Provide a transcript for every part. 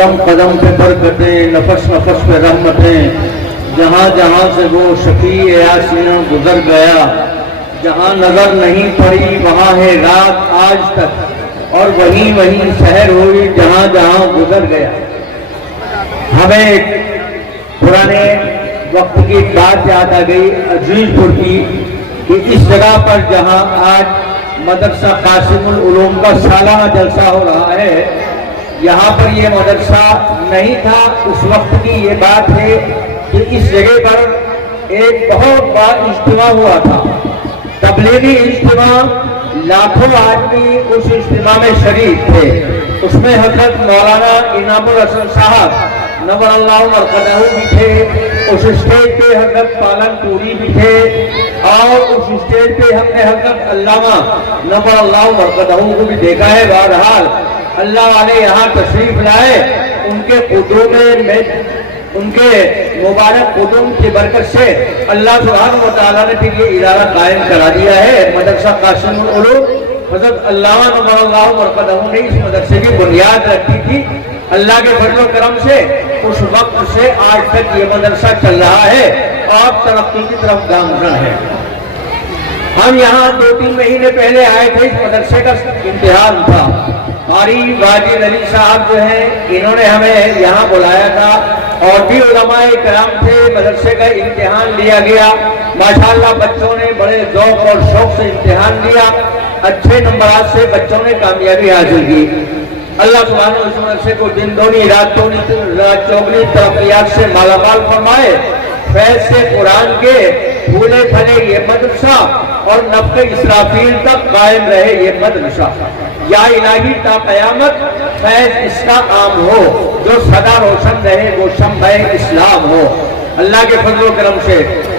قدم قدم پہ برکتیں، نفس نفس پہ رحمتیں، جہاں جہاں سے وہ شفیع یاسین گزر گیا، جہاں نظر نہیں پڑی وہاں ہے رات آج تک، اور وہیں وہیں سحر ہوئی جہاں جہاں گزر گیا۔ ہمیں پرانے وقت کی بات یاد آ گئی عزیز پور کی، کہ اس جگہ پر جہاں آج مدرسہ قاسم العلوم کا سالانہ جلسہ ہو رہا ہے، یہاں پر یہ مدرسہ نہیں تھا اس وقت کی یہ بات ہے کہ اس جگہ پر ایک بہت بڑا اجتماع ہوا تھا، تبلیغی اجتماع، لاکھوں آدمی اس اجتماع میں شریک تھے۔ اس میں حضرت مولانا انعام الحسن صاحب نور اللہ مرقدہ بھی تھے، اس اسٹیج پہ حضرت پالن پوری بھی تھے، اور اس اسٹیج پہ ہم نے حضرت علامہ نور اللہ مرقدہ کو بھی دیکھا ہے۔ بہرحال اللہ والے یہاں تشریف لائے، ان کے قدوم میں، ان کے مبارک قدوم کی برکت سے اللہ سبحانہ و تعالیٰ نے پھر یہ ادارہ قائم کرا دیا ہے مدرسہ قاسم العلوم۔ حضرت علامہ نور اللہ مرقدہ نے اس مدرسے کی بنیاد رکھی تھی۔ اللہ کے فضل و کرم سے اس وقت سے آج تک یہ مدرسہ چل رہا ہے اور ترقی کی طرف گامزن ہے۔ ہم یہاں 2-3 مہینے پہلے آئے تھے، اس مدرسے کا امتحان تھا۔ قاری واجد علی صاحب جو ہیں انہوں نے ہمیں یہاں بلایا تھا، اور بھی علماء کرام تھے، مدرسے کا امتحان لیا گیا۔ ماشاءاللہ بچوں نے بڑے ذوق اور شوق سے امتحان لیا، اچھے نمبرات سے بچوں نے کامیابی حاصل کی۔ اللہ سبحانہ اس مدرسے کو دن دونی رات چوگنی ترقیات سے مالا مال فرمائے۔ فیض سے قرآن کے پھولے پھلے یہ مدرسہ اور نفخ اسرافیل تک قائم رہے یہ مدرسہ۔ یا الہی تا قیامت فیض اس کا عام ہو، جو سدا روشن رہے وہ شمع اسلام ہو۔ اللہ کے فضل و کرم سے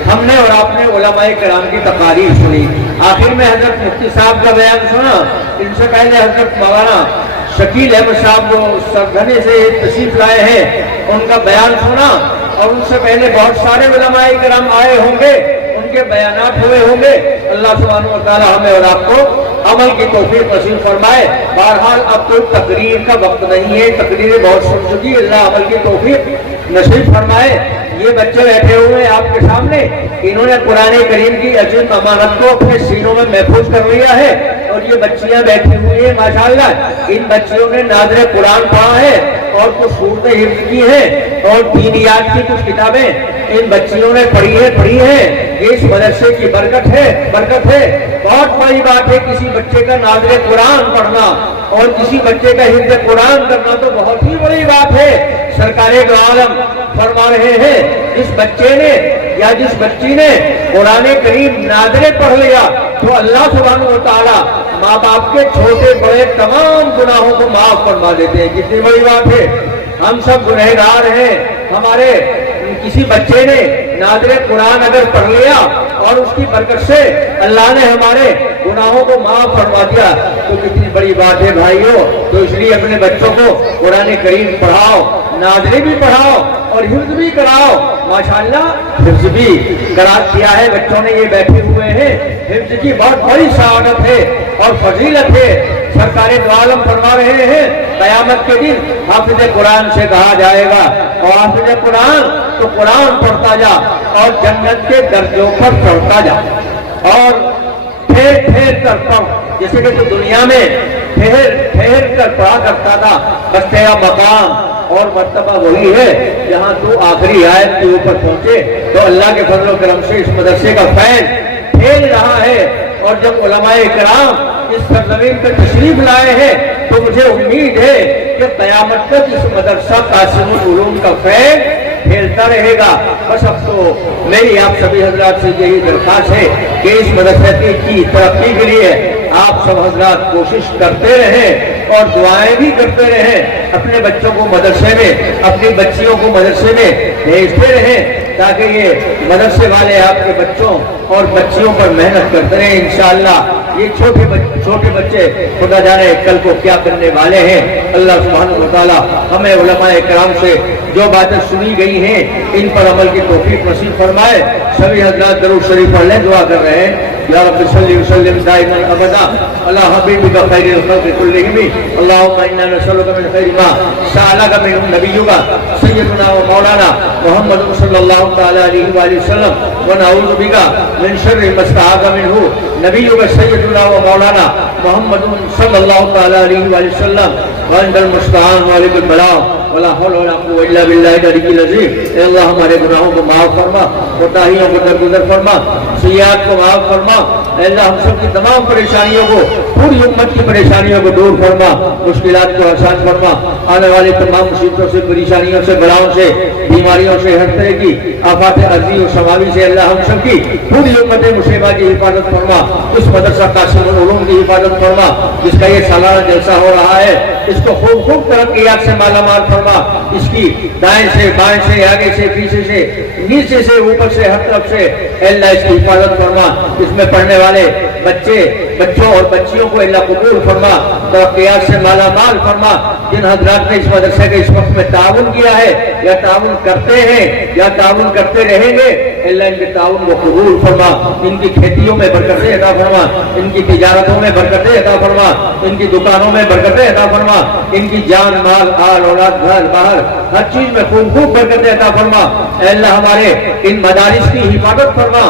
ہم نے اور آپ نے علماء کرام کی تقاریر سنی، آخر میں حضرت مفتی صاحب کا بیان سنا، ان سے پہلے حضرت مولانا شکیل احمد صاحب جو سرگھنے سے تشریف لائے ہیں ان کا بیان سنا، اور ان سے پہلے بہت سارے علماء کرام آئے ہوں گے، ان کے بیانات ہوئے ہوں گے۔ اللہ سبحانہ و تعالی ہمیں اور آپ کو عمل کی توفیق نصیب فرمائے۔ بہرحال اب تو تقریر کا وقت نہیں ہے، تقریریں بہت سن چکی، اللہ عمل کی توفیق نصیب فرمائے۔ یہ بچے بیٹھے ہوئے ہیں آپ کے سامنے، انہوں نے قرآن کریم کی عظیم امانت کو اپنے سینوں میں محفوظ کر لیا ہے، اور یہ بچیاں بیٹھی ہوئی ہیں ماشاءاللہ، ان بچیوں نے ناظر قرآن پڑھا ہے اور کچھ صورتیں حفظ کی ہیں، اور دینیات کی کچھ کتابیں ان بچیوں نے پڑھی ہیں۔ یہ اس مدرسے کی برکت ہے۔ بہت بڑی بات ہے کسی بچے کا ناظر قرآن پڑھنا اور کسی بچے کا حفظ قرآن کرنا، تو بہت ہی بڑی بات ہے۔ سرکار دو عالم فرما رہے ہیں جس بچے نے یا جس بچی نے قرآن کریم ناظر پڑھ لیا تو اللہ سبحانہ و تعالی ماں باپ کے چھوٹے بڑے تمام گناہوں کو معاف فرما دیتے ہیں۔ کتنی بڑی بات ہے، ہم سب گنہگار ہیں۔ ہمارے کسی بچے نے ناظر قرآن اگر پڑھ لیا اور اس کی برکت سے اللہ نے ہمارے گناہوں کو معاف فرما دیا تو کتنی بڑی بات ہے بھائیوں۔ تو اس لیے اپنے بچوں کو قرآن کریم پڑھاؤ، ناظری بھی پڑھاؤ اور حفظ بھی کراؤ۔ ماشاءاللہ حفظ بھی کرا دیا ہے، بچوں نے یہ بیٹھے ہوئے ہیں۔ حفظ کی بہت بڑی سعادت ہے اور فضیلت ہے۔ سرکار دو عالم فرما رہے ہیں قیامت کے دن حافظ قرآن سے کہا جائے گا، اور حافظ قرآن تو قرآن پڑھتا جا اور جنت کے درجوں پر چڑھتا جا، اور ٹھہر کر پڑھ، جیسے کہ تو دنیا میں ٹھہر کر پڑھا کرتا تھا، بس تیرا مقام اور مرتبہ وہی ہے جہاں تو آخری آیت کے اوپر پہنچے۔ تو اللہ کے فضل و کرم سے اس مدرسے کا فیض پھیل رہا ہے، اور جب علماء کرام اس سرزمین پر تشریف لائے ہیں تو مجھے امید ہے کہ قیامت تک اس مدرسہ قاسم العلوم کا فیض پھیلتا رہے گا۔ بس اب تو میری آپ سبھی حضرات سے یہی درخواست ہے کہ اس مدرسے کی ترقی کے لیے آپ سب حضرات کوشش کرتے رہیں اور دعائیں بھی کرتے رہیں، اپنے بچوں کو مدرسے میں، اپنی بچیوں کو مدرسے میں بھیجتے رہیں، تاکہ یہ مدرسے والے آپ کے بچوں اور بچیوں پر محنت کرتے رہیں۔ انشاءاللہ یہ چھوٹے بچے خدا جانے کل کو کیا کرنے والے ہیں۔ اللہ سبحانہ و تعالی ہمیں علماء کرام سے جو باتیں سنی گئی ہیں ان پر عمل کی توفیق نصیب فرمائے۔ سبھی حضرات درود شریف پڑھ لیں، دعا کر رہے ہیں۔ یا رب صلی وسلم دائما ابدا علی حبیبک خیر الخلق کلہم اللہم انا نسألک من خیر ما سألک منہ نبیک سیدنا و مولانا محمد صلی اللہ تعالی علیہ وآلہ وسلم ونعوذ بک من شر ما استعاذ منہ نبیک سیدنا و مولانا محمد صلی اللہ تعالی علیہ وآلہ وسلم وانت المستعان وعلیک البلاغ ولا حول ولا قوة الا باللہ العلی العظیم. اے اللہ ہمارے گناہوں کو معاف فرما، کوتاہیوں کو درگزر فرما، سیئات کو معاف فرما. اے اللہ ہم سب کی تمام پریشانیوں کو، پوری امت کی پریشانیوں کو دور فرما، مشکلات کو آسان فرما. آنے والی تمام مصیبتوں سے، پریشانیوں سے، بلاؤں سے، بیماریوں سے، ہر طرح کی آفات ارضی و سماوی سے اللہ ہم سب کی پوری امت مسلمہ کی حفاظت فرما. اس مدرسہ قاسم العلوم کی حفاظت فرما جس کا یہ سالانہ جلسہ ہو رہا ہے. اس کو خوب خوب ترقیات سے مالا مال فرما. اس کی دائیں سے، بائیں سے، آگے سے، پیچھے سے، نیچے سے، اوپر سے، ہر طرف سے اللہ اس کی حفاظت فرما. اس میں پڑھنے والے بچوں اور بچیوں کو اللہ قبول فرما، ترقیات سے مالا مال فرما. جن حضرات نے اس مدرسے کے اس وقت میں تعاون کیا ہے یا تعاون کرتے ہیں یا تعاون کرتے رہیں گے، اللہ ان کے تعاون کو قبول فرما. ان کی کھیتیوں میں برکتیں عطا فرما، ان کی تجارتوں میں برکتیں عطا فرما، ان کی دکانوں میں برکتیں عطا فرما، ان کی جان مال آل اولاد گھر باہر ہر چیز میں خوب خوب برکتیں عطا فرما. اے اللہ ہمارے ان مدارس کی حفاظت فرما،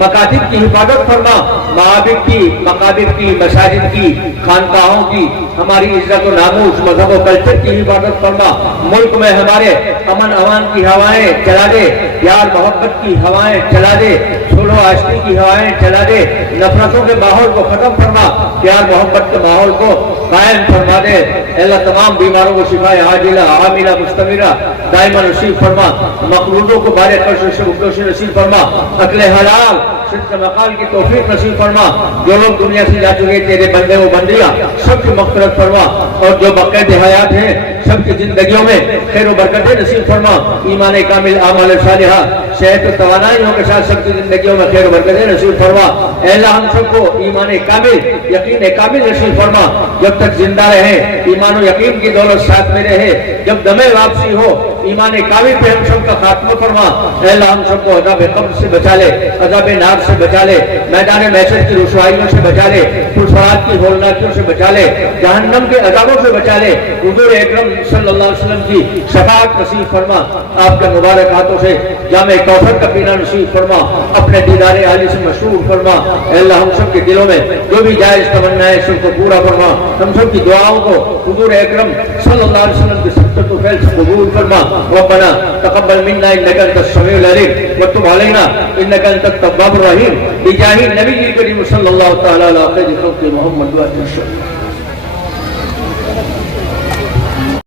مکاتب کی حفاظت فرما، معابد کی، مقابر کی، مساجد کی، خانقاہوں کی ہماری عزت و ناموس، مذہب و کلچر کی حفاظت فرما. ملک میں ہمارے امن امان کی ہوائیں چلا دے، پیار محبت کی ہوائیں چلا دے، صلح و آشتی کی ہوائیں چلا دے. نفرتوں کے ماحول کو ختم فرما، پیار محبت کے ماحول کو قائم فرما دے. اللہ تمام بیماروں کو شفا عاجلہ عاملہ مستمرہ دائما نصیب فرما. مقروضوں کو بارے قرض سے نصیب فرما. عقل حلال صدق مقال کی توفیق نصیب فرما. جو لوگ دنیا سے جا چکے تیرے بندے و بندیاں سب کی مغفرت فرما، اور جو بقیت حیات ہیں سب کی زندگیوں میں خیر و برکتیں نصیب فرما. ایمان کامل، اعمال صالحہ، صحت و توانائیوں کے ساتھ سب کی زندگیوں میں خیر و برکتیں نصیب فرما. اے اللہ ہم سب کو ایمان کامل، یقین کامل نصیب فرما. جب تک زندہ رہیں ایمان و یقین کی دولت ساتھ میں رہے، جب دم واپسی ہو ایمان کامل پہ ہم سب کا خاتمہ فرما. اے اللہ ہم سب کو عذاب قبر سے بچا لے، عذاب نار سے بچا لے، میدان محشر کی رسوائیوں سے بچا لے، پرسرات کی ہولناکیوں سے بچا لے، جہنم کے عذابوں سے بچا لے. حضور اکرم صلی اللہ علیہ وسلم کی شفاعت نصیب فرما. آپ کے مبارک ہاتھوں سے جامع کوثر کا پینا نصیب فرما. اپنے دیدار عالی سے مشہور فرما. اے اللہ ہم سب کے دلوں میں جو بھی جائز تمنا ہے سب کو پورا فرما. ہم سب کی دعاؤں کو حضور اکرم صلی اللہ علیہ وسلم کی سنت و فعل سے قبول فرما. ربنا تقبل منا انك انت السميع العليم وتب علينا انك انت التواب الرحيم بجاه النبي الكريم صلى الله تعالى على خير خلق محمد وآله وسلم.